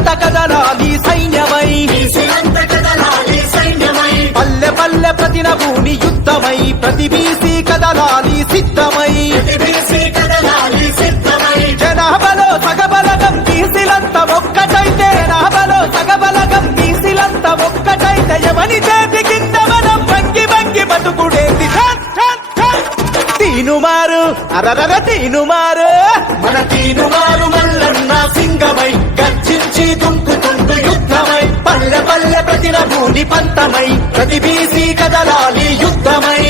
కదలాలి సైన్యమై పల్లె పల్లె ప్రతి నభూని యుద్ధమై ప్రతి బీసీ కదలాలి సిద్ధమై జనాభాలో సగబలగం బీసీలంత ఒక్కటైతే జనాభాలో సగబలగం బీసీలంత ఒక్కటైతే ఎవని చేతి కింద మనం వంగి వంగి బతుకుడేది తీనుమారు అరరర తీనుమారు మన తీనుమారు మల్లన్న సింగమై గర్జించి దుంకుతుంటూ యుద్ధమై పల్లె పల్లె ప్రతి నభూని పంతమై ప్రతి బీసీ కదలాలి యుద్ధమై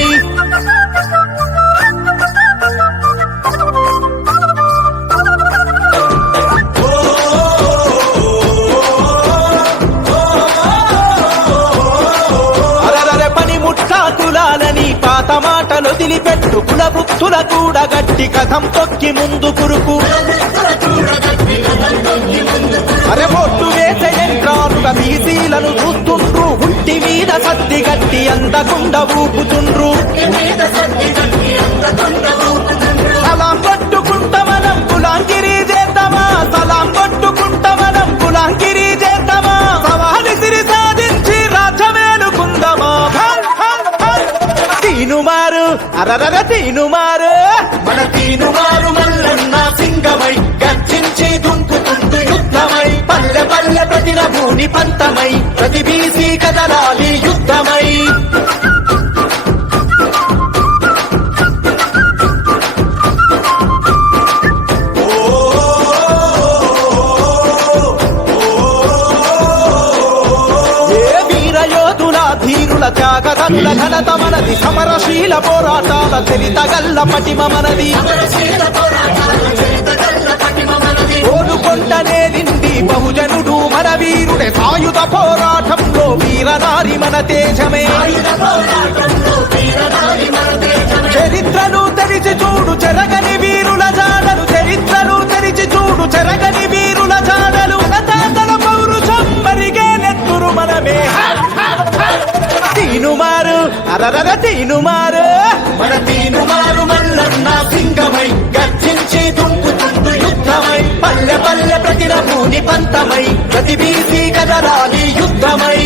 కులాలని పాత మాటలు తిలిపెట్టు కుల బుద్ధుల కూడా గట్టి కథం తొక్కి ముందు కురుకు అరే బొట్టు వేసే యంత్రాలుగా బీసీలను చూస్తుండ్రు గుట్టి మీద సత్తి గట్టి అందకుండా ఊపుతుండ్రు సలాం కొట్టుకుంటా మనం కులాంగిరి చేద్దామా సలాం కొట్టుకుంటా మనం కులాంగిరి చేద్దామా సవాలు సిరి సాధించి రాజ్యమేలుకుందామా తీనుమారు అరరర తీనుమారు మన తీనుమారు మల్లన్న సింగమై గర్జించి దుంకుతుంటూ యుద్ధమై పల్లె పల్లె ప్రతి నభూని పంతమై ప్రతి బీసీ కదలాలి యుద్ధమై త్యాగదనుల ఘనత మనది సమరశీల పోరాటాల చరితగల్ల పటిమ మనది కోలుకొండనే నిండి బహుజనుడు మన వీరుడే సాయుధ పోరాటంలో వీరనారి మన తేజమే చరిత్రను తెరిచి చూడు చెరగని వీరుల జాడలు చరిత్రను తెరిచి చూడు చెరగని వీరుల జాడలు తాతల పౌరుషం మరిగే నెత్తురు మనమే తీనుమారు అరరర తీనుమారు మన తీనుమారు మల్లన్న సింగమై గర్జించి దుంకుతుంటూ యుద్ధమై పల్లె పల్లె ప్రతి నభూని పంతమై ప్రతి బీసీ కదలాలి యుద్ధమై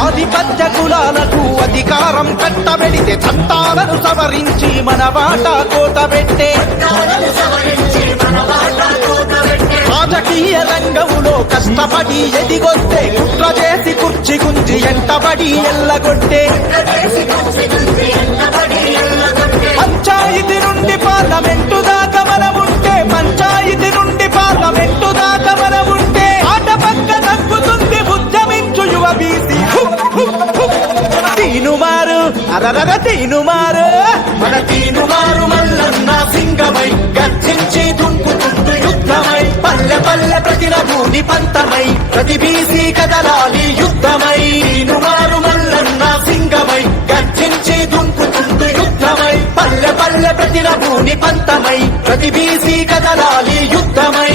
ఆధిపత్య కులాలకు అధికారం కట్టబెడితే చట్టాలను సవరించి మన వాటా కోతబెట్టే రాజకీయ రంగంలో కష్టపడి ఎదిగొస్తే కుట్ర చేసి కుర్చీ గుంజి ఎంటబడి ఎల్లగొట్టే పంచాయతీ నుండి పార్లమెంటు దాకా మనముంటే పంచాయతీ నుండి పార్లమెంటు దాకా మనముంటే ఆట పక్క తగ్గుతుంది ఉద్యమించు యువ బీసీ తీనుమారు అరరర తీనుమారు మన తీనుమారు మల్లన్న సింగమై గర్జించి దుంకుతుంటూ యుద్ధమై పల్లె పల్లె ప్రతి నభూని పంతమై ప్రతి బీసీ కదలాలి యుద్ధమై తీనుమారు మల్లన్న సింగమై గర్జించి దుంకుతుంటూ యుద్ధమై పల్లె పల్లె ప్రతి నభూని పంతమై ప్రతి బీసీ కదలాలి యుద్ధమై